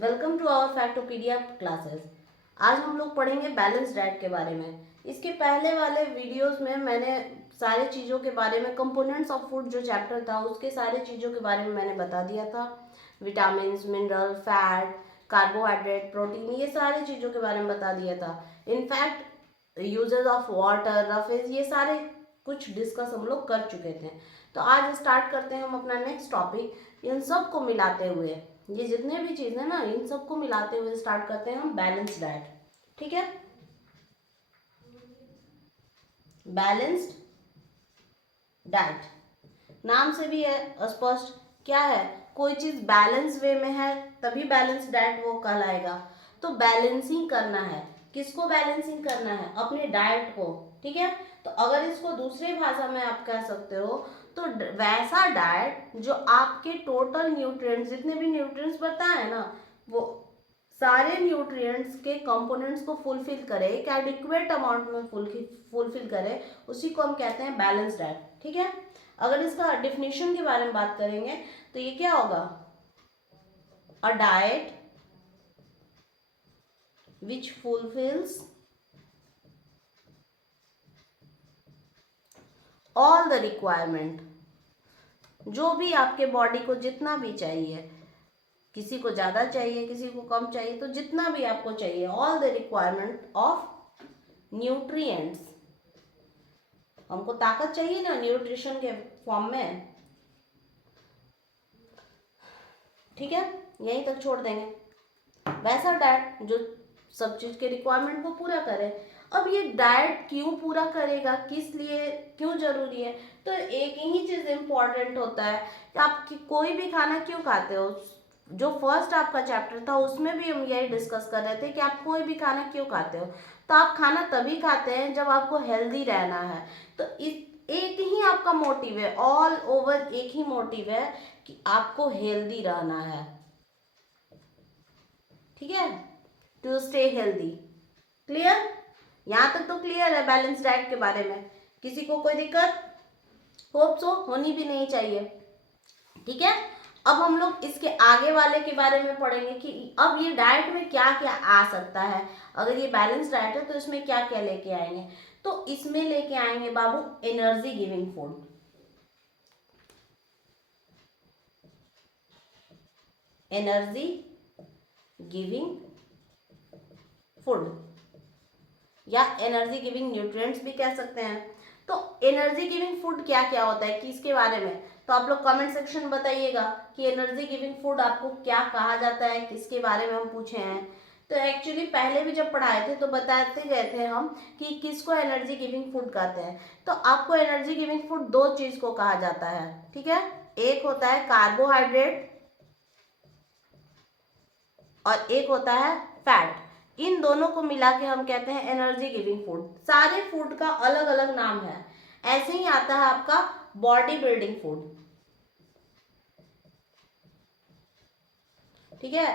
Welcome to our Factopedia classes. आज हम लोग पढ़ेंगे बैलेंस डाइट के बारे में। इसके पहले वाले वीडियोस में मैंने सारे चीज़ों के बारे में, कंपोनेंट्स ऑफ फूड जो चैप्टर था उसके सारे चीज़ों के बारे में मैंने बता दिया था। Vitamin, mineral, fat, carbohydrate, protein, ये सारी चीज़ों के बारे में बता दिया था। In fact uses of water, roughage, ये सारे कुछ डिस्कस हम लोग कर चुके थे। तो आज स्टार्ट करते हैं हम अपना नेक्स्ट टॉपिक। इन सब को मिलाते हुए, ये जितने भी चीज़ है ना, इन सबको मिलाते हुए स्टार्ट करते हैं हम बैलेंस डाइट। ठीक है, बैलेंस्ड डाइट नाम से भी है स्पष्ट। क्या है, कोई चीज़ बैलेंस वे में है तभी बैलेंस डाइट वो कहलाएगा। तो बैलेंसिंग करना है, किसको बैलेंसिंग करना है? अपने डाइट को। ठीक है, तो अगर इसको दूसरी भाषा में आप कह सकते हो तो वैसा डाइट जो आपके टोटल न्यूट्रिएंट्स, जितने भी न्यूट्रिएंट्स बताए हैं ना, वो सारे न्यूट्रिएंट्स के कंपोनेंट्स को फुलफिल करे, एक एडिक्वेट अमाउंट में फुलफिल करे, उसी को हम कहते हैं बैलेंस डाइट। ठीक है, अगर इसका डिफिनेशन के बारे में बात करेंगे तो ये क्या होगा? A diet which fulfils all the requirement, जो भी आपके बॉडी को जितना भी चाहिए, किसी को ज़्यादा चाहिए, किसी को कम चाहिए, तो जितना भी आपको चाहिए, all the requirement of nutrients. हमको ताकत चाहिए ना न्यूट्रिशन के फॉर्म में। ठीक है, यहीं तक छोड़ देंगे। वैसा डाइट जो सब चीज के रिक्वायरमेंट को पूरा करे। अब ये डाइट क्यों पूरा करेगा, किस लिए, क्यों जरूरी है? तो एक ही चीज इम्पोर्टेंट होता है कि आप कोई भी खाना क्यों खाते हो। जो फर्स्ट आपका चैप्टर था उसमें भी हम यही डिस्कस कर रहे थे कि आप कोई भी खाना क्यों खाते हो। तो आप खाना तभी खाते हैं जब आपको हेल्दी रहना है। तो इस एक ही आपका मोटिव है, ऑल ओवर एक ही मोटिव है कि आपको हेल्दी रहना है। ठीक है, टू स्टे हेल्दी। क्लियर? यहां तक तो क्लियर है बैलेंस डाइट के बारे में। किसी को कोई दिक्कत? होप सो, होनी भी नहीं चाहिए। ठीक है, अब हम लोग इसके आगे वाले के बारे में पढ़ेंगे कि अब ये डाइट में क्या क्या आ सकता है। अगर ये बैलेंस डाइट है तो इसमें क्या क्या लेके आएंगे? तो इसमें लेके आएंगे बाबू energy giving food. Energy giving food या एनर्जी गिविंग न्यूट्रिएंट्स भी कह सकते हैं। तो एनर्जी गिविंग फूड क्या क्या होता है, किसके बारे में? तो आप लोग कमेंट सेक्शन में बताइएगा कि एनर्जी गिविंग फूड आपको क्या कहा जाता है, किसके बारे में हम पूछे हैं। तो एक्चुअली पहले भी जब पढ़ाए थे तो बताते गए थे हम कि किसको एनर्जी गिविंग फूड कहते हैं। तो आपको एनर्जी गिविंग फूड दो चीज को कहा जाता है। ठीक है, एक होता है कार्बोहाइड्रेट और एक होता है फैट। इन दोनों को मिला के हम कहते हैं एनर्जी गिविंग फूड। सारे फूड का अलग अलग नाम है। ऐसे ही आता है आपका बॉडी बिल्डिंग फूड। ठीक है,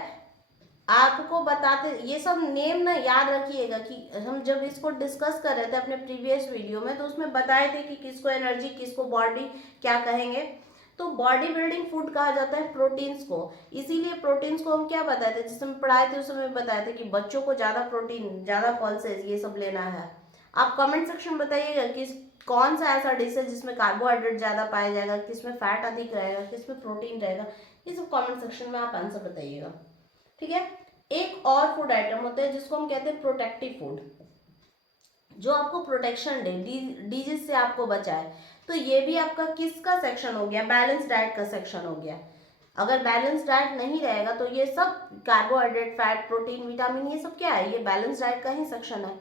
आपको बताते, ये सब नेम ना याद रखिएगा कि हम जब इसको डिस्कस कर रहे थे अपने प्रीवियस वीडियो में तो उसमें बताए थे कि किसको एनर्जी, किसको बॉडी क्या कहेंगे। तो बॉडी बिल्डिंग फूड कहा जाता है प्रोटीन्स को। इसीलिए प्रोटीन्स को हम क्या बताए थे, जिसमें पढ़ाए थे उसमें बताए थे कि बच्चों को ज़्यादा प्रोटीन, ज़्यादा पल्सेस, ये सब लेना है। आप कमेंट सेक्शन बताइएगा कि कौन सा ऐसा डिश है जिसमें कार्बोहाइड्रेट ज़्यादा पाया जाएगा, किसमें फैट अधिक रहेगा, किसमें प्रोटीन रहेगा। ये सब कमेंट सेक्शन में आप आंसर बताइएगा। ठीक है, एक और फूड आइटम होता है जिसको हम कहते हैं प्रोटेक्टिव फूड, जो आपको प्रोटेक्शन दे, डिजीज से आपको बचाए। तो ये भी आपका किसका सेक्शन हो गया? बैलेंस डाइट का सेक्शन हो गया। अगर बैलेंस डाइट नहीं रहेगा तो ये सब कार्बोहाइड्रेट, फैट, प्रोटीन, विटामिन, ये सब क्या है? ये बैलेंस डाइट का ही सेक्शन है।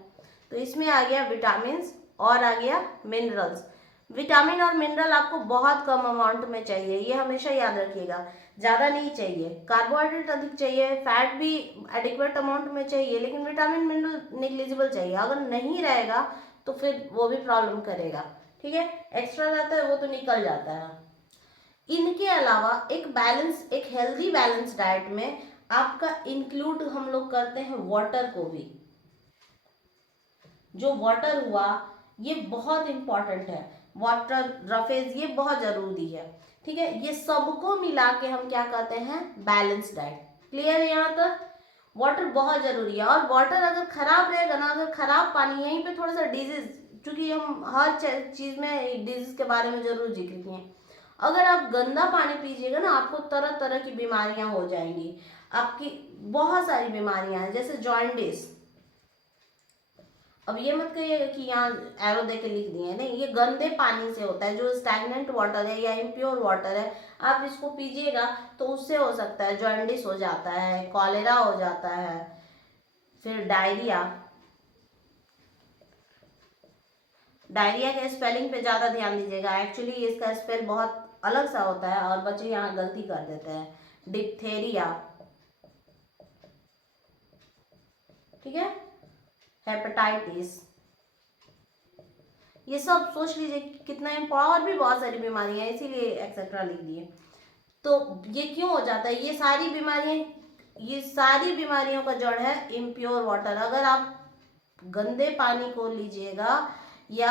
तो इसमें आ गया विटामिन और आ गया मिनरल्स। विटामिन और मिनरल आपको बहुत कम अमाउंट में चाहिए, ये हमेशा याद रखिएगा। ज़्यादा नहीं चाहिए। कार्बोहाइड्रेट अधिक चाहिए, फैट भी एडिक्वेट अमाउंट में चाहिए, लेकिन विटामिन मिनरल निग्लिजिबल चाहिए। अगर नहीं रहेगा तो फिर वो भी प्रॉब्लम करेगा। ठीक है, एक्स्ट्रा रहता है वो तो निकल जाता है। इनके अलावा एक बैलेंस, एक हेल्दी बैलेंस डाइट में आपका इंक्लूड हम लोग करते हैं वाटर को भी। जो वाटर हुआ ये बहुत इंपॉर्टेंट है। वाटर, रफेज, ये बहुत जरूरी है। ठीक है, ये सबको मिला के हम क्या कहते हैं? Balance diet. क्लियर है यहाँ तक? वाटर बहुत जरूरी है, और वाटर अगर खराब रहेगा ना, अगर खराब पानी, यहीं पे थोड़ा सा डिजीज, क्योंकि हम हर चीज में डिजीज के बारे में जरूर जिक्र किए हैं। अगर आप गंदा पानी पीजिएगा ना, आपको तरह तरह की बीमारियां हो जाएंगी, आपकी बहुत सारी बीमारियां हैं, जैसे जॉइंटिस। अब ये मत कहिएगा कि यहाँ एरो दे के लिख दिए हैं, नहीं, ये गंदे पानी से होता है, जो स्टैग्नेंट वाटर है या इम्प्योर वाटर है, आप इसको पीजिएगा तो उससे हो सकता है जॉइंटिस हो जाता है, कॉलेरा हो जाता है, फिर डायरिया। डायरिया के स्पेलिंग पे ज़्यादा ध्यान दीजिएगा, एक्चुअली इसका स्पेल बहुत अलग सा होता है और बच्चे यहाँ गलती कर देते हैं। डिप्थेरिया, ठीक है, हेपेटाइटिस, ये सब सोच लीजिए कितना इम्पोर्टेंट, और भी बहुत सारी बीमारियां हैं, इसीलिए एक्सेट्रा लिख दिए। तो ये क्यों हो जाता है, ये सारी बीमारियां, ये सारी बीमारियों का जड़ है इम्प्योर वाटर। अगर आप गंदे पानी को लीजिएगा या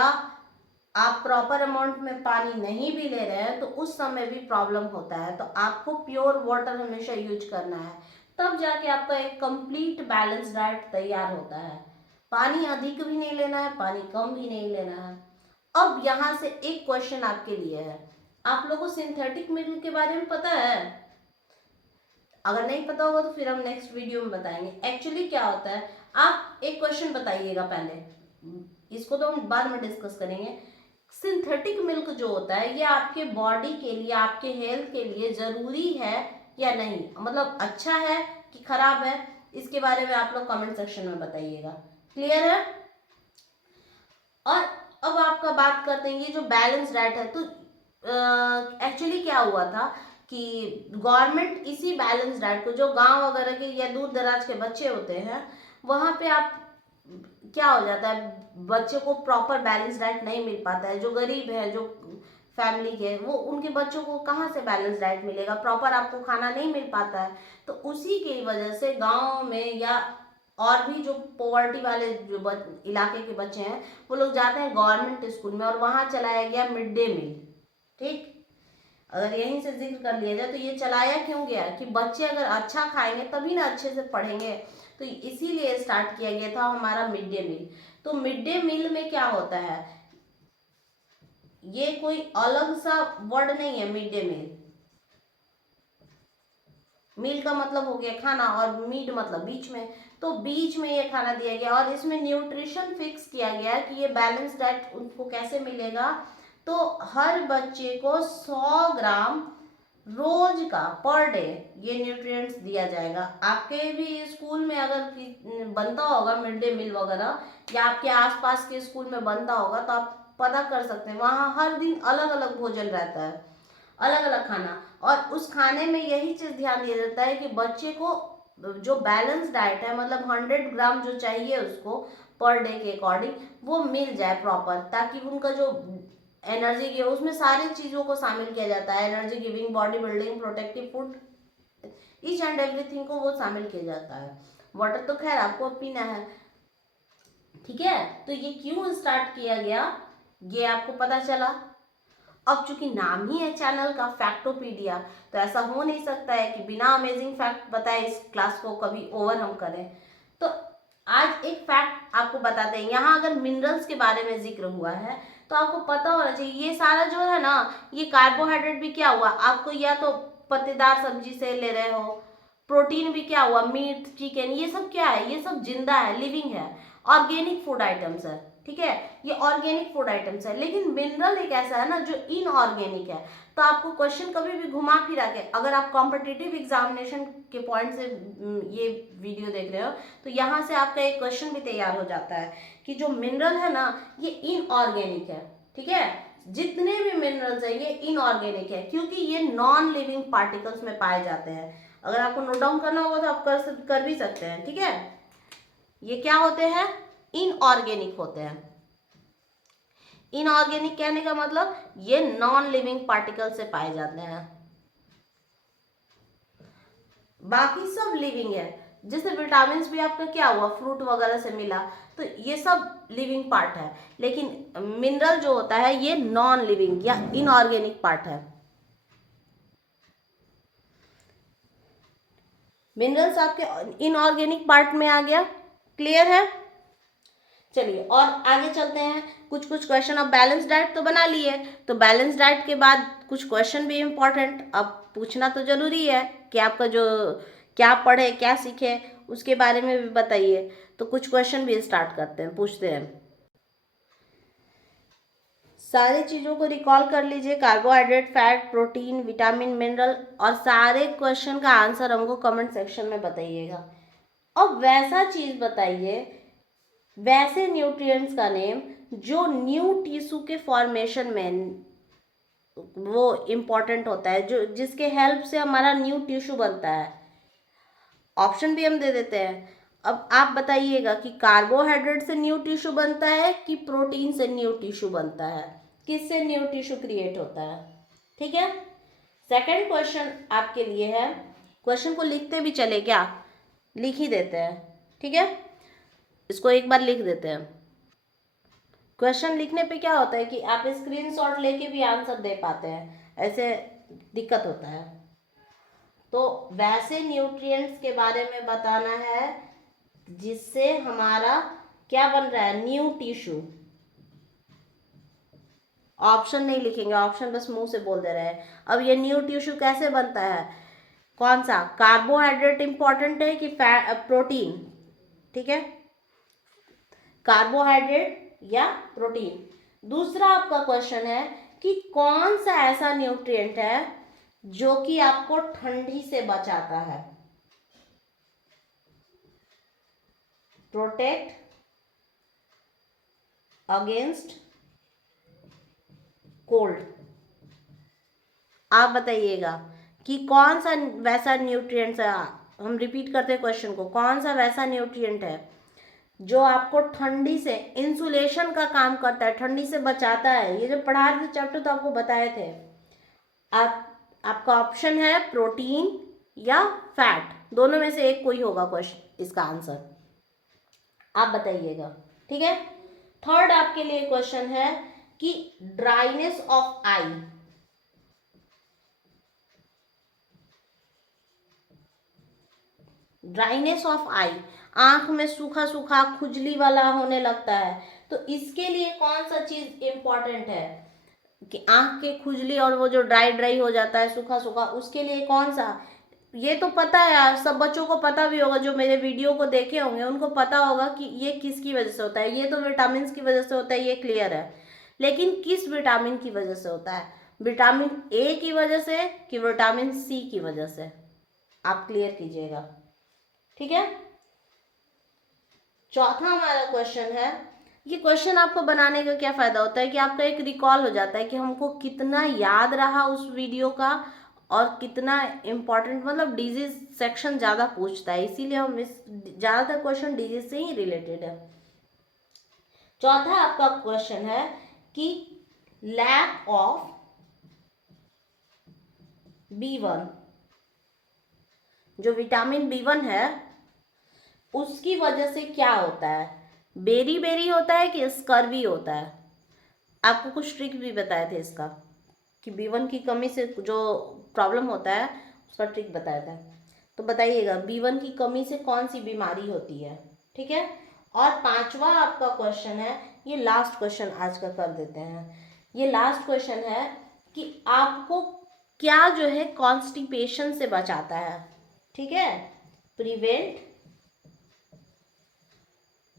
आप प्रॉपर अमाउंट में पानी नहीं भी ले रहे हैं तो उस समय भी प्रॉब्लम होता है। तो आपको प्योर वाटर हमेशा यूज करना है, तब जाके आपका एक कंप्लीट बैलेंस डाइट तैयार होता है। पानी अधिक भी नहीं लेना है, पानी कम भी नहीं लेना है। अब यहाँ से एक क्वेश्चन आपके लिए है, आप लोगों को सिंथेटिक मिल्क के बारे में पता है? अगर नहीं पता होगा तो फिर हम नेक्स्ट वीडियो में बताएंगे एक्चुअली क्या होता है। आप एक क्वेश्चन बताइएगा पहले, इसको तो हम बाद में डिस्कस करेंगे। सिंथेटिक मिल्क जो होता है ये आपके बॉडी के लिए, आपके हेल्थ के लिए जरूरी है या नहीं, मतलब अच्छा है कि खराब है, इसके बारे में आप लोग कमेंट सेक्शन में बताइएगा। क्लियर है? और अब आपका बात करते हैं ये जो बैलेंस डाइट है, तो एक्चुअली क्या हुआ था कि गवर्नमेंट इसी बैलेंस डाइट को, जो गांव वगैरह के या दूर दराज के बच्चे होते हैं, वहां पे आप क्या हो जाता है, बच्चे को प्रॉपर बैलेंस डाइट नहीं मिल पाता है। जो गरीब है, जो फैमिली के, वो उनके बच्चों को कहाँ से बैलेंस डाइट मिलेगा, प्रॉपर आपको खाना नहीं मिल पाता है। तो उसी की वजह से गाँव में या और भी जो पॉवर्टी वाले जो इलाके के बच्चे हैं, वो लोग जाते हैं गवर्नमेंट स्कूल में, और वहाँ चलाया गया मिड डे मील। ठीक, अगर यहीं से जिक्र कर लिया जाए तो ये चलाया क्यों गया कि बच्चे अगर अच्छा खाएंगे तभी ना अच्छे से पढ़ेंगे, तो इसीलिए स्टार्ट किया गया था हमारा मिड डे मील। तो मिड डे मील में क्या होता है, ये कोई अलग सा वर्ड नहीं है। मिड डे मील, मील का मतलब हो गया खाना, और मीड मतलब बीच में, तो बीच में ये खाना दिया गया, और इसमें न्यूट्रिशन फिक्स किया गया कि ये बैलेंस डाइट उनको कैसे मिलेगा। तो हर बच्चे को 100 ग्राम रोज का पर डे ये न्यूट्रिएंट्स दिया जाएगा। आपके भी स्कूल में अगर बनता होगा मिड डे मील वगैरह, या आपके आसपास के स्कूल में बनता होगा, तो आप पता कर सकते हैं, वहाँ हर दिन अलग अलग भोजन रहता है, अलग अलग खाना। और उस खाने में यही चीज़ ध्यान दिया जाता है कि बच्चे को जो बैलेंस डाइट है, मतलब 100 ग्राम जो चाहिए उसको पर डे के अकॉर्डिंग, वो मिल जाए प्रॉपर, ताकि उनका जो एनर्जी की, उसमें सारी चीज़ों को शामिल किया जाता है, energy giving, body building, protective food, each and everything को वो शामिल किया जाता है। वाटर तो खैर आपको पीना है, ठीक है। तो ये क्यों स्टार्ट किया गया ये आपको पता चला। अब चूंकि नाम ही है चैनल का फैक्टोपीडिया, तो ऐसा हो नहीं सकता है कि बिना अमेजिंग फैक्ट बताए इस क्लास को कभी ओवर हम करें। तो आज एक फैक्ट आपको बताते हैं। यहाँ अगर मिनरल्स के बारे में जिक्र हुआ है तो आपको पता होना चाहिए, ये सारा जो है ना, ये कार्बोहाइड्रेट भी क्या हुआ आपको, या तो पत्तेदार सब्जी से ले रहे हो, प्रोटीन भी क्या हुआ, मीट, चिकन, ये सब क्या है, ये सब जिंदा है, लिविंग है, ऑर्गेनिक फूड आइटम्स है, ठीक है, ये ऑर्गेनिक फूड आइटम्स है। लेकिन मिनरल एक ऐसा है ना जो इनऑर्गेनिक है। तो आपको क्वेश्चन कभी भी घुमा फिरा के, अगर आप कॉम्पिटिटिव एग्जामिनेशन के पॉइंट से ये वीडियो देख रहे हो, तो यहाँ से आपका एक क्वेश्चन भी तैयार हो जाता है कि जो मिनरल है ना ये इनऑर्गेनिक है, ठीक है। जितने भी मिनरल्स हैं ये इनऑर्गेनिक है, क्योंकि ये नॉन लिविंग पार्टिकल्स में पाए जाते हैं। अगर आपको नोट डाउन करना होगा तो आप कर भी सकते हैं, ठीक है। ये क्या होते हैं, इनऑर्गेनिक होते हैं। इनऑर्गेनिक कहने का मतलब ये नॉन लिविंग पार्टिकल से पाए जाते हैं, बाकी सब लिविंग है। जैसे विटामिन भी आपका क्या हुआ, फ्रूट वगैरह से मिला, तो ये सब लिविंग पार्ट है। लेकिन मिनरल जो होता है ये नॉन लिविंग या इनऑर्गेनिक पार्ट है। मिनरल्स आपके इनऑर्गेनिक पार्ट में आ गया, क्लियर है। चलिए और आगे चलते हैं, कुछ क्वेश्चन। अब बैलेंस डाइट तो बना लिए, तो बैलेंस डाइट के बाद कुछ क्वेश्चन भी इम्पोर्टेंट अब पूछना तो जरूरी है कि आपका जो क्या पढ़े क्या सीखे उसके बारे में भी बताइए। तो कुछ क्वेश्चन भी स्टार्ट करते हैं, पूछते हैं। सारी चीज़ों को रिकॉल कर लीजिए, carbohydrate, fat, protein, vitamin, mineral, और सारे क्वेश्चन का आंसर हमको कमेंट सेक्शन में बताइएगा। और वैसा चीज़ बताइए, वैसे न्यूट्रिएंट्स का नेम जो न्यू टिश्यू के फॉर्मेशन में वो इम्पोर्टेंट होता है, जो जिसके हेल्प से हमारा न्यू टिश्यू बनता है। ऑप्शन भी हम दे देते हैं। अब आप बताइएगा कि कार्बोहाइड्रेट से न्यू टिश्यू बनता है कि प्रोटीन से न्यू टिश्यू बनता है, किससे न्यू टिश्यू क्रिएट होता है। ठीक है, सेकंड क्वेश्चन आपके लिए है। क्वेश्चन को लिखते भी चले क्या, लिख ही देते हैं, ठीक है, इसको एक बार लिख देते हैं। क्वेश्चन लिखने पे क्या होता है कि आप स्क्रीनशॉट लेके भी आंसर दे पाते हैं, ऐसे दिक्कत होता है। तो वैसे न्यूट्रिएंट्स के बारे में बताना है जिससे हमारा क्या बन रहा है, न्यू टिश्यू। ऑप्शन नहीं लिखेंगे, ऑप्शन बस मुंह से बोल दे रहे हैं। अब ये न्यू टिश्यू कैसे बनता है, कौन सा, कार्बोहाइड्रेट इंपॉर्टेंट है कि प्रोटीन, ठीक है, कार्बोहाइड्रेट या प्रोटीन। दूसरा आपका क्वेश्चन है कि कौन सा ऐसा न्यूट्रिएंट है जो कि आपको ठंडी से बचाता है, प्रोटेक्ट अगेंस्ट कोल्ड। आप बताइएगा कि कौन सा वैसा न्यूट्रिएंट है, हम रिपीट करते हैं क्वेश्चन को, कौन सा वैसा न्यूट्रिएंट है जो आपको ठंडी से, इंसुलेशन का काम करता है, ठंडी से बचाता है। ये जो पढ़ा रहे थे चैप्टर तो आपको बताए थे। आपका ऑप्शन है प्रोटीन या फैट, दोनों में से एक कोई होगा क्वेश्चन, इसका आंसर आप बताइएगा, ठीक है। थर्ड आपके लिए क्वेश्चन है कि dryness of eye, dryness of eye, आंख में सूखा सूखा खुजली वाला होने लगता है, तो इसके लिए कौन सा चीज इंपॉर्टेंट है कि आंख के खुजली और वो जो ड्राई ड्राई हो जाता है सूखा सूखा, उसके लिए कौन सा, ये तो पता है यार, सब बच्चों को पता भी होगा, जो मेरे वीडियो को देखे होंगे उनको पता होगा कि ये किसकी वजह से होता है। ये तो विटामिन की वजह से होता है, ये क्लियर है, लेकिन किस विटामिन की वजह से होता है, विटामिन ए की वजह से कि विटामिन सी की वजह से, आप क्लियर कीजिएगा, ठीक है। चौथा हमारा क्वेश्चन है, ये क्वेश्चन आपको बनाने का क्या फायदा होता है कि आपका एक रिकॉल हो जाता है कि हमको कितना याद रहा उस वीडियो का और कितना इम्पोर्टेंट, मतलब डिजीज सेक्शन ज़्यादा पूछता है, इसीलिए हम इस ज़्यादातर क्वेश्चन डिजीज से ही रिलेटेड है। चौथा आपका क्वेश्चन है कि लैक ऑफ B1, जो विटामिन B1 है उसकी वजह से क्या होता है, बेरी बेरी होता है कि स्कर्वी होता है। आपको कुछ ट्रिक भी बताए थे इसका कि B1 की कमी से जो प्रॉब्लम होता है उसका ट्रिक बताया था। तो बताइएगा B1 की कमी से कौन सी बीमारी होती है, ठीक है। और पांचवा आपका क्वेश्चन है, ये लास्ट क्वेश्चन आज का कर देते हैं। ये लास्ट क्वेश्चन है कि आपको क्या जो है कॉन्स्टिपेशन से बचाता है, ठीक है, प्रिवेंट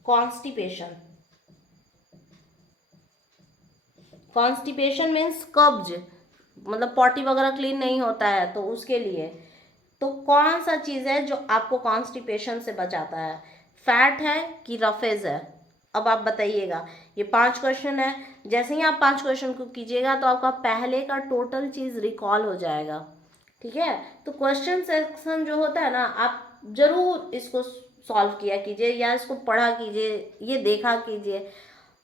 कॉन्स्टिपेशन। कॉन्स्टिपेशन मीन्स कब्ज, मतलब पॉटी वगैरह क्लीन नहीं होता है तो उसके लिए। तो कौन सा चीज़ है जो आपको कॉन्स्टिपेशन से बचाता है, फैट है कि रफेज है। अब आप बताइएगा, ये 5 क्वेश्चन है, जैसे ही आप 5 क्वेश्चन को कीजिएगा तो आपका पहले का टोटल चीज़ रिकॉल हो जाएगा, ठीक है। तो क्वेश्चन सेक्शन जो होता है ना, आप जरूर इसको सॉल्व किया कीजिए या इसको पढ़ा कीजिए, ये देखा कीजिए,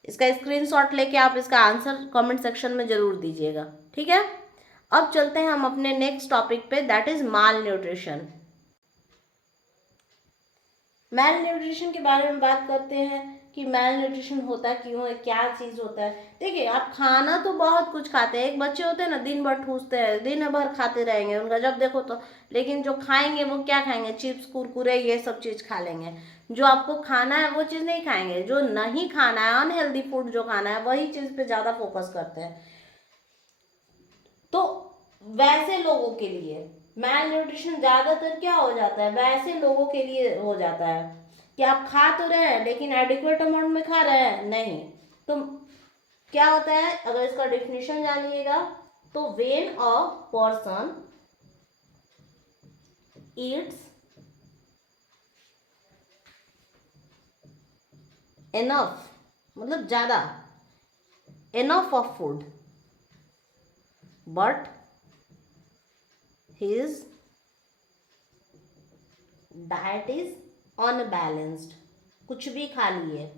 इसका स्क्रीनशॉट लेके आप इसका आंसर कमेंट सेक्शन में जरूर दीजिएगा, ठीक है। अब चलते हैं हम अपने नेक्स्ट टॉपिक पे, that is mall nutrition. Mall nutrition के बारे में बात करते हैं कि मेल न्यूट्रिशन होता क्यों है, क्या चीज़ होता है। देखिए, आप खाना तो बहुत कुछ खाते हैं, एक बच्चे होते हैं ना दिन भर ठूसते हैं, दिन भर खाते रहेंगे, उनका जब देखो तो, लेकिन जो खाएंगे वो क्या खाएंगे, चिप्स कुरकुरे ये सब चीज़ खा लेंगे। जो आपको खाना है वो चीज़ नहीं खाएंगे, जो नहीं खाना है अनहेल्दी फूड जो खाना है वही चीज़ पे ज़्यादा फोकस करते हैं। तो वैसे लोगों के लिए मेल न्यूट्रिशन ज़्यादातर क्या हो जाता है, वैसे लोगों के लिए हो जाता है कि आप खा तो रहे हैं लेकिन एडिक्वेट अमाउंट में खा रहे हैं नहीं। तो क्या होता है, अगर इसका डिफिनेशन जानिएगा तो when a person Yeats enough, मतलब ज़्यादा, enough of food but his diet is unbalanced, कुछ भी खा लिए,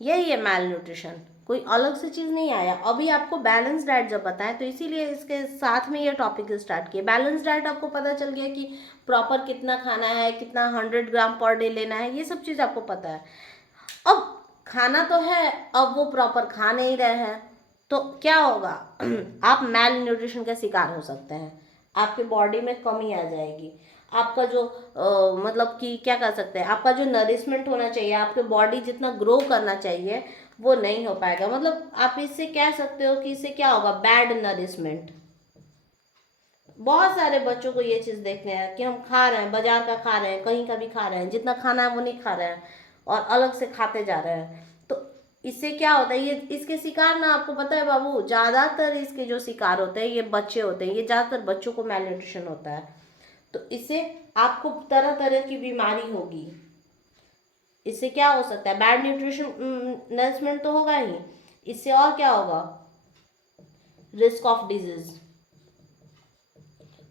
यही है मेल न्यूट्रिशन, कोई अलग से चीज़ नहीं आया। अभी आपको बैलेंस डाइट जब बताएं तो इसीलिए इसके साथ में ये टॉपिक स्टार्ट किया। बैलेंस डाइट आपको पता चल गया कि प्रॉपर कितना खाना है, कितना 100 ग्राम पर डे लेना है, ये सब चीज़ आपको पता है। अब खाना तो है, अब वो प्रॉपर खा नहीं रहे हैं तो क्या होगा आप मेल न्यूट्रिशन का शिकार हो सकते हैं, आपके बॉडी में कमी आ जाएगी। आपका जो मतलब कि क्या कर सकते हैं, आपका जो नरिशमेंट होना चाहिए, आपके बॉडी जितना ग्रो करना चाहिए वो नहीं हो पाएगा। मतलब आप इससे कह सकते हो कि इससे क्या होगा, बैड नरिशमेंट। बहुत सारे बच्चों को ये चीज़ देखते हैं कि हम खा रहे हैं, बाजार का खा रहे हैं, कहीं का भी खा रहे हैं, जितना खाना है वो नहीं खा रहे हैं और अलग से खाते जा रहे हैं। तो इससे क्या होता है, ये इसके शिकार ना, आपको पता है बाबू, ज़्यादातर इसके जो शिकार होते हैं ये बच्चे होते हैं, ये ज़्यादातर बच्चों को मेल न्यूट्रिशन होता है। तो इससे आपको तरह तरह की बीमारी होगी। इससे क्या हो सकता है, बैड न्यूट्रिशन नरिशमेंट तो होगा ही, इससे और क्या होगा, रिस्क ऑफ डिजीज,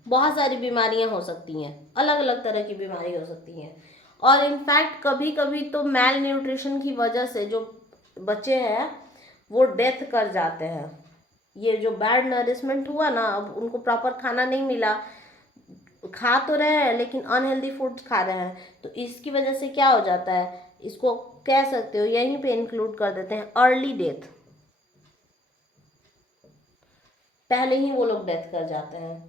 बहुत सारी बीमारियां हो सकती हैं, अलग अलग तरह की बीमारी हो सकती हैं। और इनफैक्ट कभी कभी तो मेल न्यूट्रिशन की वजह से जो बच्चे हैं वो डेथ कर जाते हैं। ये जो बैड नरिशमेंट हुआ ना, अब उनको प्रॉपर खाना नहीं मिला, खा तो रहे हैं लेकिन अनहेल्दी फूड खा रहे हैं, तो इसकी वजह से क्या हो जाता है, इसको कह सकते हो यहीं पे इंक्लूड कर देते हैं अर्ली डेथ, पहले ही वो लोग डेथ कर जाते हैं।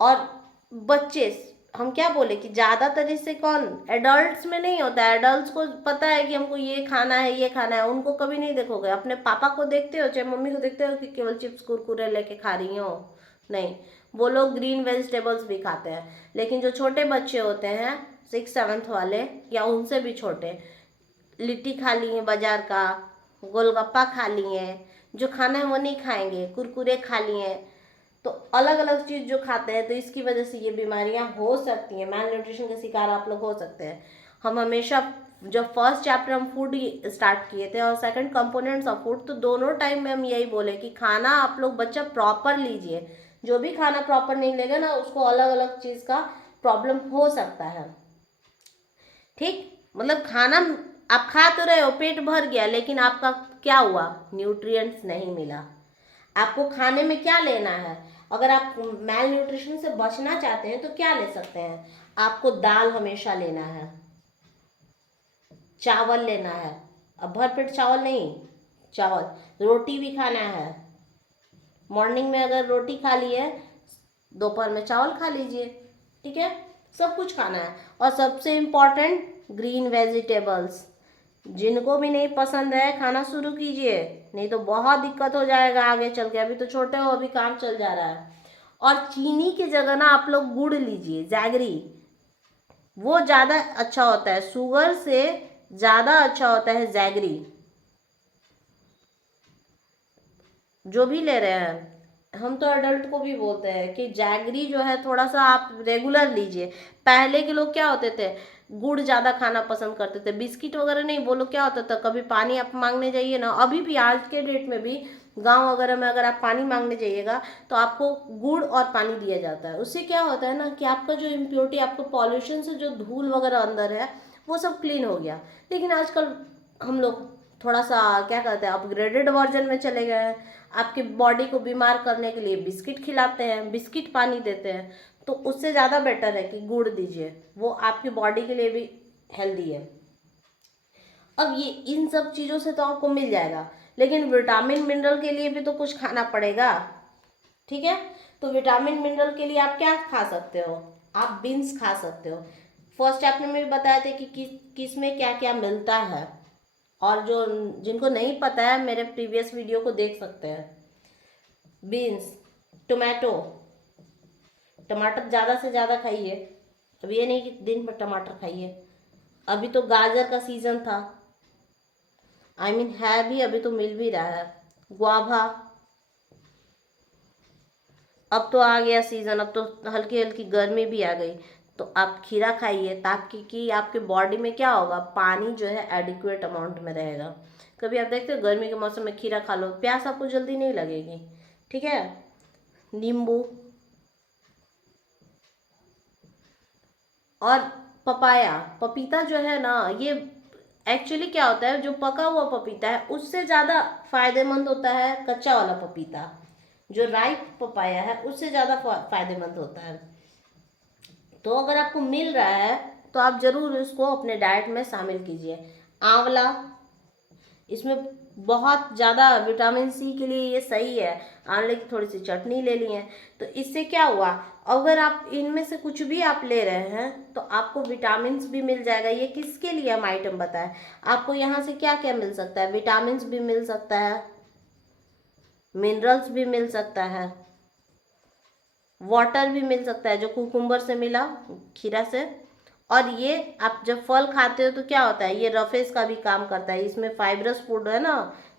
और बच्चे, हम क्या बोले कि ज़्यादातर इससे कौन, एडल्ट्स में नहीं होता है, एडल्ट्स को पता है कि हमको ये खाना है ये खाना है, उनको कभी नहीं देखोगे, अपने पापा को देखते हो चाहे मम्मी को देखते हो कि केवल चिप्स कुरकुरे लेके खा रही हो, नहीं, वो लोग ग्रीन वेजिटेबल्स भी खाते हैं। लेकिन जो छोटे बच्चे होते हैं 6-7 वाले या उनसे भी छोटे, लिट्टी खा लिए बाजार का, गोलगप्पा खा लिए, जो खाना है वो नहीं खाएंगे, कुरकुरे खा लिए, तो अलग अलग चीज़ जो खाते हैं, तो इसकी वजह से ये बीमारियां हो सकती हैं, मेल न्यूट्रिशन के शिकार आप लोग हो सकते हैं। हम हमेशा जब फर्स्ट चैप्टर हम फूड स्टार्ट किए थे और सेकंड कंपोनेंट्स ऑफ फूड, तो दोनों टाइम में हम यही बोले कि खाना आप लोग बच्चा प्रॉपर लीजिए, जो भी खाना प्रॉपर नहीं लेगा ना उसको अलग अलग चीज़ का प्रॉब्लम हो सकता है। ठीक, मतलब खाना आप खा तो रहे हो, पेट भर गया, लेकिन आपका क्या हुआ, न्यूट्रिएंट्स नहीं मिला। आपको खाने में क्या लेना है, अगर आप मेल न्यूट्रिशन से बचना चाहते हैं तो क्या ले सकते हैं, आपको दाल हमेशा लेना है, चावल लेना है, अब भरपेट चावल नहीं, चावल, रोटी भी खाना है, मॉर्निंग में अगर रोटी खा ली है दोपहर में चावल खा लीजिए, ठीक है, सब कुछ खाना है। और सबसे इम्पॉर्टेंट ग्रीन वेजिटेबल्स, जिनको भी नहीं पसंद है खाना शुरू कीजिए, नहीं तो बहुत दिक्कत हो जाएगा आगे चल के, अभी तो छोटे हो, अभी काम चल जा रहा है। और चीनी की जगह ना आप लोग गुड़ लीजिए, जैगरी, वो ज़्यादा अच्छा होता है, शुगर से ज़्यादा अच्छा होता है जैगरी, जो भी ले रहे हैं। हम तो अडल्ट को भी बोलते हैं कि जैगरी जो है थोड़ा सा आप रेगुलर लीजिए। पहले के लोग क्या होते थे, गुड़ ज़्यादा खाना पसंद करते थे, बिस्किट वगैरह नहीं, वो लोग क्या होता था, कभी पानी आप मांगने जाइए ना, अभी भी आज के डेट में भी गांव वगैरह में अगर आप पानी मांगने जाइएगा तो आपको गुड़ और पानी दिया जाता है। उससे क्या होता है ना कि आपका जो इम्प्योरिटी, आपको पॉल्यूशन से जो धूल वगैरह अंदर है वो सब क्लीन हो गया। लेकिन आजकल हम लोग थोड़ा सा क्या कहते हैं, अपग्रेडेड वर्जन में चले गए हैं, आपकी बॉडी को बीमार करने के लिए बिस्किट खिलाते हैं, बिस्किट पानी देते हैं, तो उससे ज़्यादा बेटर है कि गुड़ दीजिए, वो आपकी बॉडी के लिए भी हेल्दी है। अब ये इन सब चीज़ों से तो आपको मिल जाएगा, लेकिन विटामिन मिनरल के लिए भी तो कुछ खाना पड़ेगा, ठीक है। तो विटामिन मिनरल के लिए आप क्या खा सकते हो, आप बीन्स खा सकते हो। फर्स्ट आपने मुझे बताया था कि किस में क्या क्या मिलता है, और जो जिनको नहीं पता है मेरे प्रीवियस वीडियो को देख सकते हैं। बीन्स, टोमेटो, टमाटर ज़्यादा से ज़्यादा खाइए, अब ये नहीं कि दिन भर टमाटर खाइए। अभी तो गाजर का सीज़न था, आई मीन है भी, अभी तो मिल भी रहा है। गुआभा, अब तो आ गया सीज़न, अब तो हल्की हल्की गर्मी भी आ गई, तो आप खीरा खाइए, ताकि कि आपके बॉडी में क्या होगा, पानी जो है एडिक्वेट अमाउंट में रहेगा। कभी आप देखते हो गर्मी के मौसम में खीरा खा लो, प्यास आपको जल्दी नहीं लगेगी, ठीक है। नींबू और पपाया, पपीता जो है ना, ये एक्चुअली क्या होता है, जो पका हुआ पपीता है उससे ज़्यादा फायदेमंद होता है कच्चा वाला पपीता। जो राइप पपाया है उससे ज़्यादा फायदेमंद होता है। तो अगर आपको मिल रहा है तो आप ज़रूर इसको अपने डाइट में शामिल कीजिए। आंवला, इसमें बहुत ज़्यादा विटामिन सी के लिए ये सही है। आंवले की थोड़ी सी चटनी ले ली है, तो इससे क्या हुआ, अगर आप इनमें से कुछ भी आप ले रहे हैं तो आपको विटामिन भी मिल जाएगा। ये किसके लिए हम आइटम बताएं, आपको यहाँ से क्या क्या मिल सकता है, विटामिन भी मिल सकता है, मिनरल्स भी मिल सकता है, वाटर भी मिल सकता है जो कुकुम्बर से मिला, खीरा से। और ये आप जब फल खाते हो तो क्या होता है, ये रफेज का भी काम करता है, इसमें फाइब्रस फूड है ना,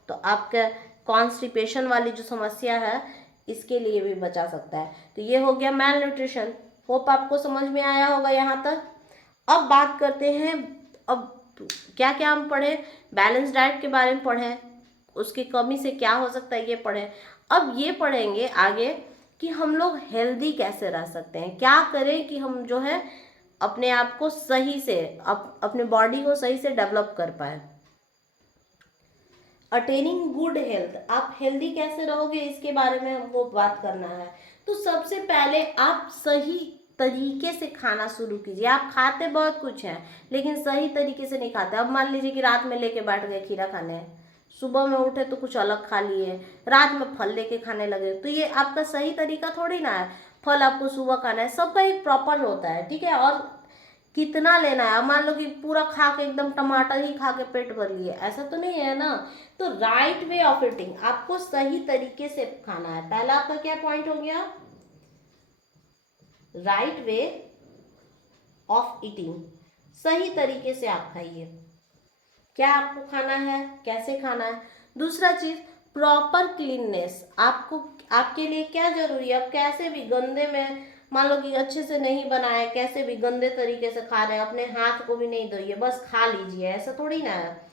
तो आपके कॉन्स्टिपेशन वाली जो समस्या है इसके लिए भी बचा सकता है। तो ये हो गया मैल न्यूट्रिशन। होप आपको समझ में आया होगा यहाँ तक। अब बात करते हैं, अब क्या क्या हम पढ़े, बैलेंस डाइट के बारे में पढ़ें, उसकी कमी से क्या हो सकता है ये पढ़ें। अब ये पढ़ेंगे आगे कि हम लोग हेल्दी कैसे रह सकते हैं, क्या करें कि हम जो है अपने आप को सही से अपने बॉडी को सही से डेवलप कर पाए। अटेनिंग गुड हेल्थ, आप हेल्दी कैसे रहोगे इसके बारे में हमको बात करना है। तो सबसे पहले आप सही तरीके से खाना शुरू कीजिए। आप खाते बहुत कुछ हैं लेकिन सही तरीके से नहीं खाते। अब मान लीजिए कि रात में लेके बैठ गए खीरा खाने, सुबह में उठे तो कुछ अलग खा लिए, रात में फल लेके खाने लगे, तो ये आपका सही तरीका थोड़ी ना है। फल आपको सुबह खाना है, सबका एक प्रॉपर होता है, ठीक है। और कितना लेना है, अब मान लो कि पूरा खा के एकदम टमाटर ही खा के पेट भर लिए, ऐसा तो नहीं है ना। तो राइट वे ऑफ ईटिंग, आपको सही तरीके से खाना है। पहला आपका क्या पॉइंट हो गया, राइट वे ऑफ ईटिंग, सही तरीके से आप खाइए, क्या आपको खाना है, कैसे खाना है। दूसरा चीज प्रॉपर क्लीननेस, आपको आपके लिए क्या जरूरी है। अब कैसे भी गंदे में, मान लो कि अच्छे से नहीं बनाए, कैसे भी गंदे तरीके से खा रहे हैं, अपने हाथ को भी नहीं धोइए, बस खा लीजिए, ऐसा थोड़ी ना है।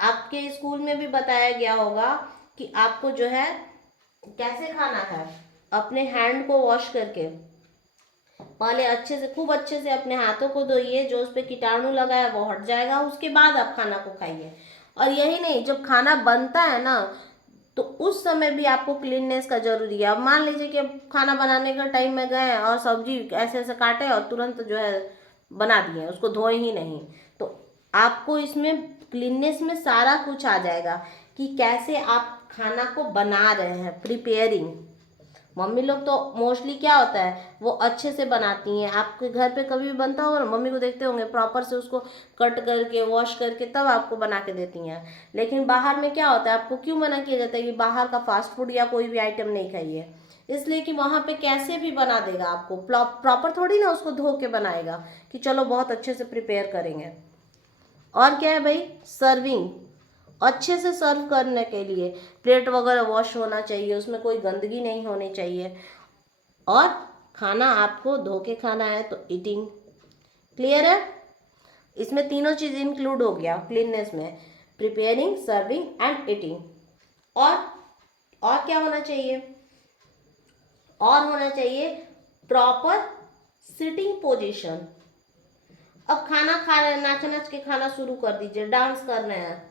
आपके स्कूल में भी बताया गया होगा कि आपको जो है कैसे खाना है, अपने हैंड को वॉश करके पहले अच्छे से, खूब अच्छे से अपने हाथों को धोइए, जो उस पर कीटाणु लगा है वो हट जाएगा, उसके बाद आप खाना को खाइए। और यही नहीं, जब खाना बनता है ना तो उस समय भी आपको क्लीननेस का जरूरी है। अब मान लीजिए कि अब खाना बनाने का टाइम में गए और सब्जी ऐसे ऐसे काटे और तुरंत जो है बना दिए, उसको धोए ही नहीं, तो आपको इसमें क्लीननेस में सारा कुछ आ जाएगा कि कैसे आप खाना को बना रहे हैं, प्रिपेयरिंग। मम्मी लोग तो मोस्टली क्या होता है वो अच्छे से बनाती हैं, आपके घर पे कभी भी बनता होगा ना, मम्मी को देखते होंगे प्रॉपर से उसको कट करके वॉश करके तब आपको बना के देती हैं। लेकिन बाहर में क्या होता है, आपको क्यों मना किया जाता है कि बाहर का फास्ट फूड या कोई भी आइटम नहीं खाइए, इसलिए कि वहाँ पे कैसे भी बना देगा, आपको प्रॉपर थोड़ी ना उसको धो के बनाएगा कि चलो बहुत अच्छे से प्रिपेयर करेंगे। और क्या है भाई, सर्विंग, अच्छे से सर्व करने के लिए प्लेट वगैरह वॉश होना चाहिए, उसमें कोई गंदगी नहीं होनी चाहिए। और खाना आपको धो के खाना है, तो ईटिंग, क्लियर है। इसमें तीनों चीज इंक्लूड हो गया क्लीननेस में, प्रिपेयरिंग, सर्विंग एंड ईटिंग। और क्या होना चाहिए, और होना चाहिए प्रॉपर सिटिंग पोजीशन। अब खाना खा रहे हैं, नाच नाच के खाना शुरू कर दीजिए, डांस कर रहे हैं,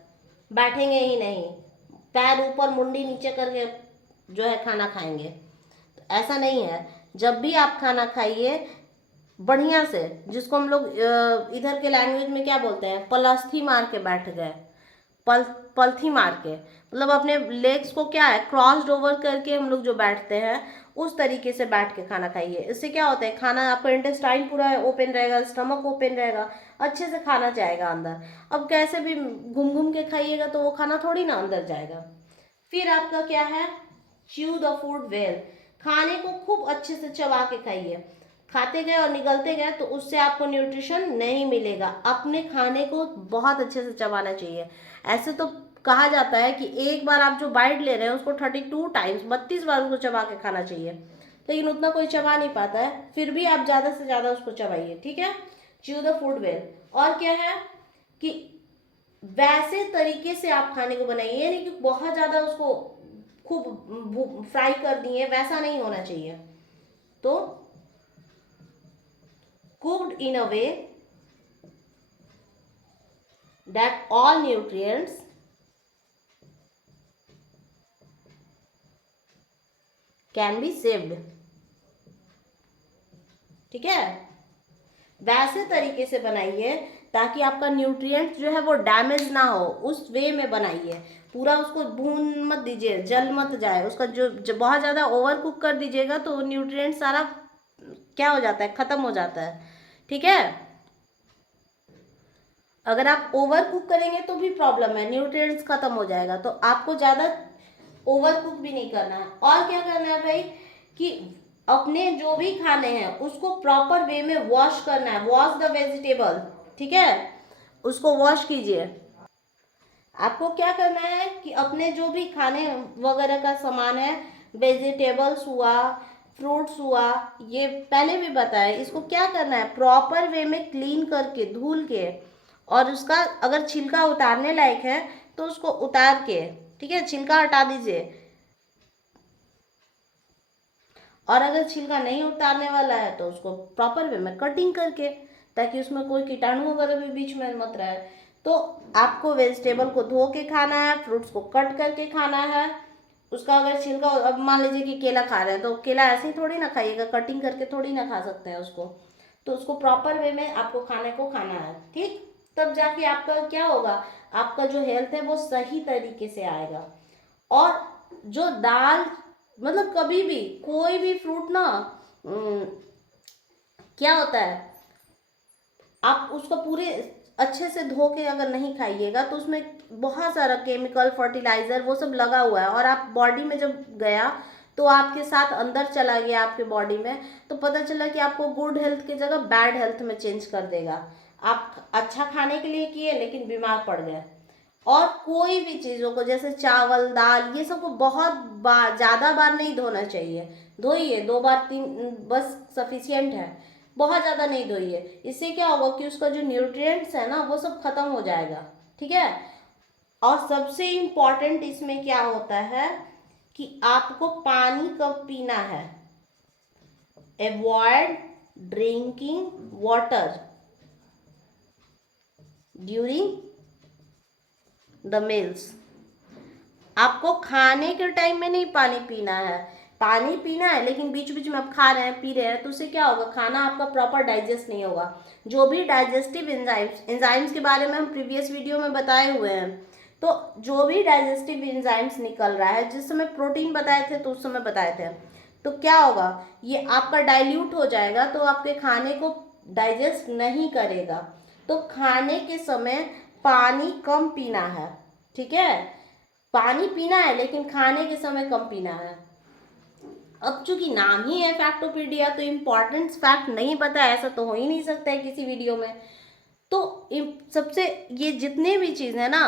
बैठेंगे ही नहीं, पैर ऊपर मुंडी नीचे करके जो है खाना खाएंगे, तो ऐसा नहीं है। जब भी आप खाना खाइए बढ़िया से, जिसको हम लोग इधर के लैंग्वेज में क्या बोलते हैं, पलस्थी मार के बैठ गए, पल पलथी मार के, मतलब अपने लेग्स को क्या है क्रॉस्ड ओवर करके हम लोग जो बैठते हैं उस तरीके से बैठ के खाना खाइए। इससे क्या होता है, खाना आपका इंटेस्टाइन पूरा ओपन रहेगा, स्टमक ओपन रहेगा, अच्छे से खाना जाएगा अंदर। अब कैसे भी घूम घूम के खाइएगा तो वो खाना थोड़ी ना अंदर जाएगा। फिर आपका क्या है, च्यू द फूड वेल, खाने को खूब अच्छे से चबा के खाइए। खाते गए और निगलते गए तो उससे आपको न्यूट्रिशन नहीं मिलेगा। अपने खाने को बहुत अच्छे से चबाना चाहिए। ऐसे तो कहा जाता है कि एक बार आप जो बाइट ले रहे हैं उसको 32 टाइम्स, 32 बार उसको चबा के खाना चाहिए, लेकिन उतना कोई चबा नहीं पाता है। फिर भी आप ज़्यादा से ज़्यादा उसको चबाइए, ठीक है। Chew the food well. और क्या है कि वैसे तरीके से आप खाने को बनाइए, यानी कि बहुत ज़्यादा उसको खूब फ्राई कर दिए, वैसा नहीं होना चाहिए। तो cooked in a way that all nutrients can be saved, ठीक है। वैसे तरीके से बनाइए ताकि आपका न्यूट्रिएंट्स जो है वो डैमेज ना हो, उस वे में बनाइए। पूरा उसको भून मत दीजिए, जल मत जाए उसका, जो बहुत ज़्यादा ओवर कुक कर दीजिएगा तो न्यूट्रिएंट्स सारा क्या हो जाता है, ख़त्म हो जाता है, ठीक है। अगर आप ओवर कुक करेंगे तो भी प्रॉब्लम है, न्यूट्रिएंट्स खत्म हो जाएगा। तो आपको ज़्यादा ओवर कुक भी नहीं करना है। और क्या करना है भाई कि अपने जो भी खाने हैं उसको प्रॉपर वे में वॉश करना है, वॉश द वेजिटेबल, ठीक है, उसको वॉश कीजिए। आपको क्या करना है कि अपने जो भी खाने वगैरह का सामान है, वेजिटेबल्स हुआ, फ्रूट्स हुआ, ये पहले भी बताया, इसको क्या करना है प्रॉपर वे में क्लीन करके धुल के, और उसका अगर छिलका उतारने लायक है तो उसको उतार के, ठीक है, छिलका हटा दीजिए। और अगर छिलका नहीं उतारने वाला है तो उसको प्रॉपर वे में कटिंग करके, ताकि उसमें कोई कीटाणु वगैरह भी बीच में मत रहे। तो आपको वेजिटेबल को धो के खाना है, फ्रूट्स को कट करके खाना है। उसका अगर छिलका, अब मान लीजिए कि केला खा रहे हैं तो केला ऐसे ही थोड़ी ना खाइएगा, कटिंग करके थोड़ी ना खा सकते हैं उसको। तो उसको प्रॉपर वे में आपको खाने को खाना है, ठीक। तब जाके आपका क्या होगा, आपका जो हेल्थ है वो सही तरीके से आएगा। और जो दाल, मतलब कभी भी कोई भी फ्रूट ना, क्या होता है, आप उसको पूरे अच्छे से धो के अगर नहीं खाइएगा तो उसमें बहुत सारा केमिकल, फर्टिलाइजर वो सब लगा हुआ है, और आप बॉडी में जब गया तो आपके साथ अंदर चला गया आपके बॉडी में, तो पता चला कि आपको गुड हेल्थ की जगह बैड हेल्थ में चेंज कर देगा। आप अच्छा खाने के लिए किए लेकिन बीमार पड़ गए। और कोई भी चीज़ों को, जैसे चावल दाल, ये सब को बहुत बार, ज़्यादा बार नहीं धोना चाहिए। धोइए 2 बार 3 बस सफिशियंट है, बहुत ज़्यादा नहीं धोइए। इससे क्या होगा कि उसका जो न्यूट्रिएंट्स है ना वो सब खत्म हो जाएगा, ठीक है। और सबसे इम्पॉर्टेंट इसमें क्या होता है कि आपको पानी कब पीना है। Avoid drinking water during the meals. आपको खाने के टाइम में नहीं पानी पीना है, पानी पीना है लेकिन बीच बीच में आप खा रहे हैं, पी रहे हैं, तो उससे क्या होगा, खाना आपका प्रॉपर डाइजेस्ट नहीं होगा। जो भी डाइजेस्टिव एंजाइम्स के बारे में हम प्रीवियस वीडियो में बताए हुए हैं, तो जो भी डाइजेस्टिव एंजाइम्स निकल रहा है, जिस समय प्रोटीन बताए थे तो उस समय बताए थे, तो क्या होगा, ये आपका डाइल्यूट हो जाएगा, तो आपके खाने को डाइजेस्ट नहीं करेगा। तो खाने के समय पानी कम पीना है, ठीक है, पानी पीना है लेकिन खाने के समय कम पीना है। अब चूंकि नाम ही है फैक्टोपीडिया, तो इम्पोर्टेंट फैक्ट नहीं पता, ऐसा तो हो ही नहीं सकता है किसी वीडियो में। तो सबसे ये जितने भी चीज़ है ना,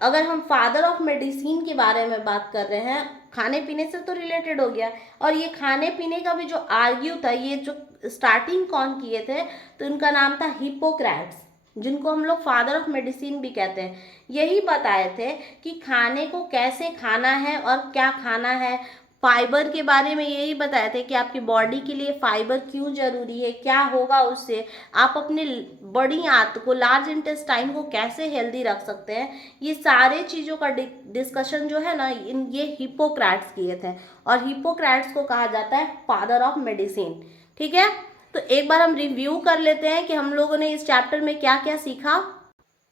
अगर हम फादर ऑफ मेडिसिन के बारे में बात कर रहे हैं, खाने पीने से तो रिलेटेड हो गया, और ये खाने पीने का भी जो आर्ग्यू था, ये जो स्टार्टिंग कौन किए थे, तो इनका नाम था हिप्पोक्रेट्स, जिनको हम लोग फादर ऑफ मेडिसिन भी कहते हैं। यही बताए थे कि खाने को कैसे खाना है और क्या खाना है, फाइबर के बारे में यही बताए थे कि आपकी बॉडी के लिए फाइबर क्यों जरूरी है, क्या होगा उससे, आप अपने बड़ी आंत को, लार्ज इंटेस्टाइन को कैसे हेल्दी रख सकते हैं। ये सारे चीज़ों का डिस्कशन जो है ना, ये हिप्पोक्रेट्स किए थे, और हिप्पोक्रेट्स को कहा जाता है फादर ऑफ मेडिसिन। ठीक है, तो एक बार हम रिव्यू कर लेते हैं कि हम लोगों ने इस चैप्टर में क्या क्या सीखा।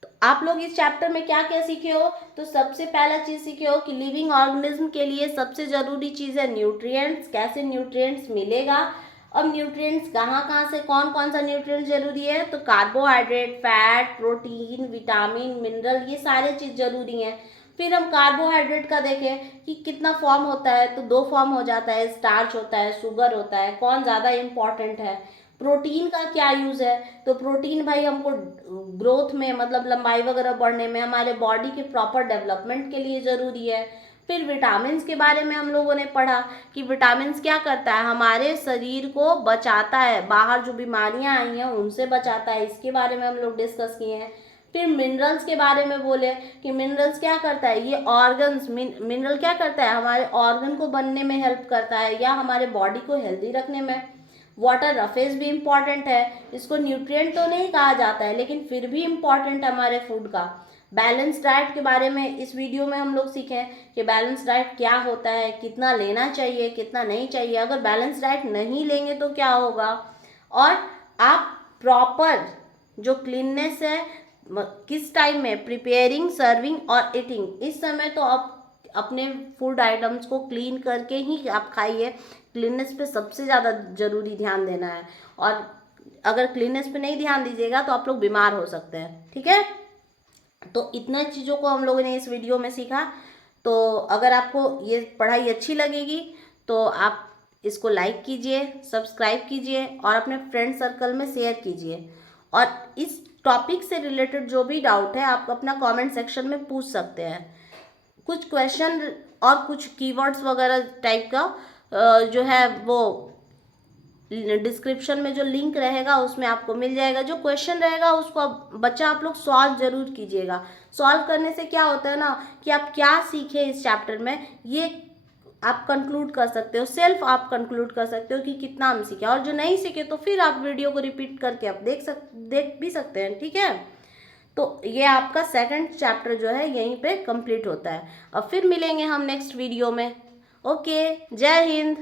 तो आप लोग इस चैप्टर में क्या क्या सीखे हो, तो सबसे पहला चीज सीखे हो कि लिविंग ऑर्गेनिज्म के लिए सबसे जरूरी चीज है न्यूट्रिएंट्स, कैसे न्यूट्रिएंट्स मिलेगा। अब न्यूट्रिएंट्स कहाँ कहाँ से, कौन कौन सा न्यूट्रिएंट जरूरी है, तो carbohydrate, fat, protein, vitamin, mineral, ये सारे चीज जरूरी हैं। फिर हम कार्बोहाइड्रेट का देखें कि कितना फॉर्म होता है, तो 2 फॉर्म हो जाता है, स्टार्च होता है, शुगर होता है, कौन ज़्यादा इम्पॉर्टेंट है। प्रोटीन का क्या यूज़ है, तो प्रोटीन भाई हमको ग्रोथ में, मतलब लंबाई वगैरह बढ़ने में, हमारे बॉडी के प्रॉपर डेवलपमेंट के लिए ज़रूरी है। फिर विटामिन्स के बारे में हम लोगों ने पढ़ा कि विटामिन्स क्या करता है, हमारे शरीर को बचाता है, बाहर जो बीमारियां आई हैं उनसे बचाता है, इसके बारे में हम लोग डिस्कस किए हैं। फिर मिनरल्स के बारे में बोले कि मिनरल्स क्या करता है, ये ऑर्गन्स, मिनरल क्या करता है, हमारे ऑर्गन को बनने में हेल्प करता है या हमारे बॉडी को हेल्दी रखने में। वाटर रफेज भी इम्पॉर्टेंट है, इसको न्यूट्रिएंट तो नहीं कहा जाता है लेकिन फिर भी इम्पॉर्टेंट है हमारे फूड का। बैलेंस डाइट के बारे में इस वीडियो में हम लोग सीखें कि बैलेंस डाइट क्या होता है, कितना लेना चाहिए, कितना नहीं चाहिए, अगर बैलेंस डाइट नहीं लेंगे तो क्या होगा, और आप प्रॉपर जो क्लीननेस है किस टाइम में, प्रिपेयरिंग, सर्विंग और ईटिंग, इस समय तो आप अपने फूड आइटम्स को क्लीन करके ही आप खाइए। क्लीननेस पे सबसे ज़्यादा जरूरी ध्यान देना है, और अगर क्लीननेस पे नहीं ध्यान दीजिएगा तो आप लोग बीमार हो सकते हैं। ठीक है, तो इतना चीज़ों को हम लोगों ने इस वीडियो में सीखा। तो अगर आपको ये पढ़ाई अच्छी लगेगी तो आप इसको लाइक कीजिए, सब्सक्राइब कीजिए और अपने फ्रेंड सर्कल में शेयर कीजिए। और इस टॉपिक से रिलेटेड जो भी डाउट है आप अपना कमेंट सेक्शन में पूछ सकते हैं। कुछ क्वेश्चन और कुछ कीवर्ड्स वगैरह टाइप का जो है वो डिस्क्रिप्शन में जो लिंक रहेगा उसमें आपको मिल जाएगा। जो क्वेश्चन रहेगा उसको बच्चा आप लोग सॉल्व जरूर कीजिएगा। सॉल्व करने से क्या होता है ना कि आप क्या सीखे इस चैप्टर में, ये आप कंक्लूड कर सकते हो, सेल्फ आप कंक्लूड कर सकते हो कि कितना हम सीखे, और जो नहीं सीखे तो फिर आप वीडियो को रिपीट करके आप देख भी सकते हैं। ठीक है, तो ये आपका सेकंड चैप्टर जो है यहीं पे कंप्लीट होता है। अब फिर मिलेंगे हम नेक्स्ट वीडियो में। ओके, जय हिंद।